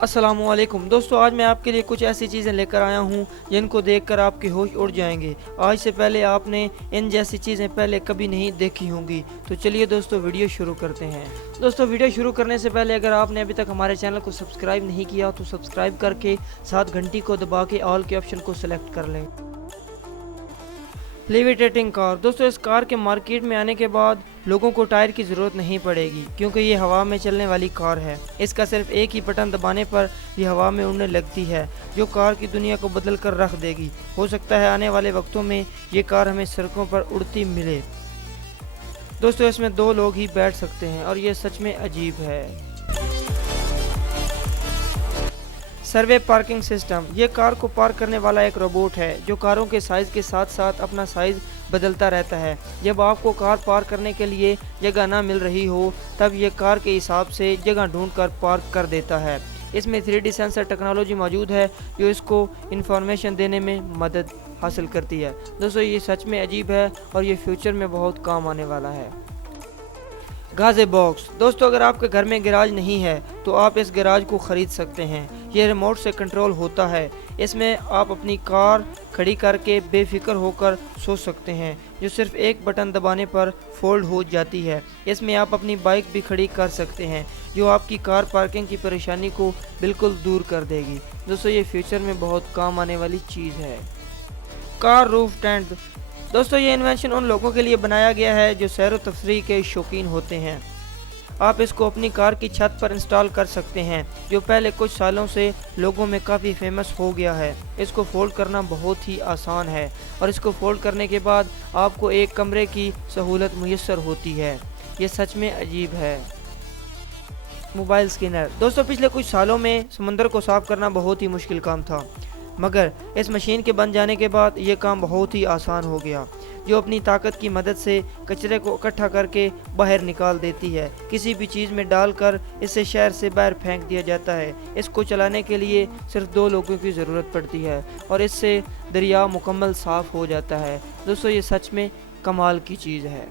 अस्सलामुअलैकुम दोस्तों, आज मैं आपके लिए कुछ ऐसी चीज़ें लेकर आया हूँ जिनको देखकर आपके होश उड़ जाएंगे। आज से पहले आपने इन जैसी चीज़ें पहले कभी नहीं देखी होंगी। तो चलिए दोस्तों, वीडियो शुरू करते हैं। दोस्तों, वीडियो शुरू करने से पहले अगर आपने अभी तक हमारे चैनल को सब्सक्राइब नहीं किया तो सब्सक्राइब करके साथ घंटी को दबा के ऑल के ऑप्शन को सिलेक्ट कर लें। Levitating car. दोस्तों, इस कार के मार्केट में आने के बाद लोगों को टायर की ज़रूरत नहीं पड़ेगी क्योंकि ये हवा में चलने वाली कार है। इसका सिर्फ एक ही बटन दबाने पर ये हवा में उड़ने लगती है, जो कार की दुनिया को बदल कर रख देगी। हो सकता है आने वाले वक्तों में ये कार हमें सड़कों पर उड़ती मिले। दोस्तों, इसमें 2 लोग ही बैठ सकते हैं और ये सच में अजीब है। सर्वे पार्किंग सिस्टम। ये कार को पार्क करने वाला एक रोबोट है जो कारों के साइज़ के साथ साथ अपना साइज़ बदलता रहता है। जब आपको कार पार्क करने के लिए जगह ना मिल रही हो तब ये कार के हिसाब से जगह ढूंढकर पार्क कर देता है। इसमें 3D सेंसर टेक्नोलॉजी मौजूद है जो इसको इन्फॉर्मेशन देने में मदद हासिल करती है। दोस्तों, ये सच में अजीब है और ये फ्यूचर में बहुत काम आने वाला है। गाजे बॉक्स। दोस्तों, अगर आपके घर में गैराज नहीं है तो आप इस गैराज को ख़रीद सकते हैं। यह रिमोट से कंट्रोल होता है। इसमें आप अपनी कार खड़ी करके बेफिक्र होकर सो सकते हैं, जो सिर्फ एक बटन दबाने पर फोल्ड हो जाती है। इसमें आप अपनी बाइक भी खड़ी कर सकते हैं, जो आपकी कार पार्किंग की परेशानी को बिल्कुल दूर कर देगी। दोस्तों, ये फ्यूचर में बहुत काम आने वाली चीज़ है। Car roof tent. दोस्तों, ये इन्वेंशन उन लोगों के लिए बनाया गया है जो सैर व तफरीह के शौकीन होते हैं। आप इसको अपनी कार की छत पर इंस्टॉल कर सकते हैं, जो पहले कुछ सालों से लोगों में काफ़ी फेमस हो गया है। इसको फोल्ड करना बहुत ही आसान है और इसको फोल्ड करने के बाद आपको एक कमरे की सहूलत मुयस्सर होती है। ये सच में अजीब है। Mobile scanner. दोस्तों, पिछले कुछ सालों में समंदर को साफ करना बहुत ही मुश्किल काम था, मगर इस मशीन के बन जाने के बाद ये काम बहुत ही आसान हो गया, जो अपनी ताकत की मदद से कचरे को इकट्ठा करके बाहर निकाल देती है। किसी भी चीज़ में डालकर इसे शहर से बाहर फेंक दिया जाता है। इसको चलाने के लिए सिर्फ 2 लोगों की ज़रूरत पड़ती है और इससे दरिया मुकम्मल साफ़ हो जाता है। दोस्तों, ये सच में कमाल की चीज़ है।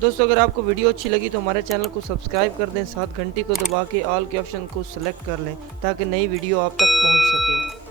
दोस्तों, अगर आपको वीडियो अच्छी लगी तो हमारे चैनल को सब्सक्राइब कर दें, साथ घंटी को दबा के ऑल के ऑप्शन को सेलेक्ट कर लें ताकि नई वीडियो आप तक पहुंच सके।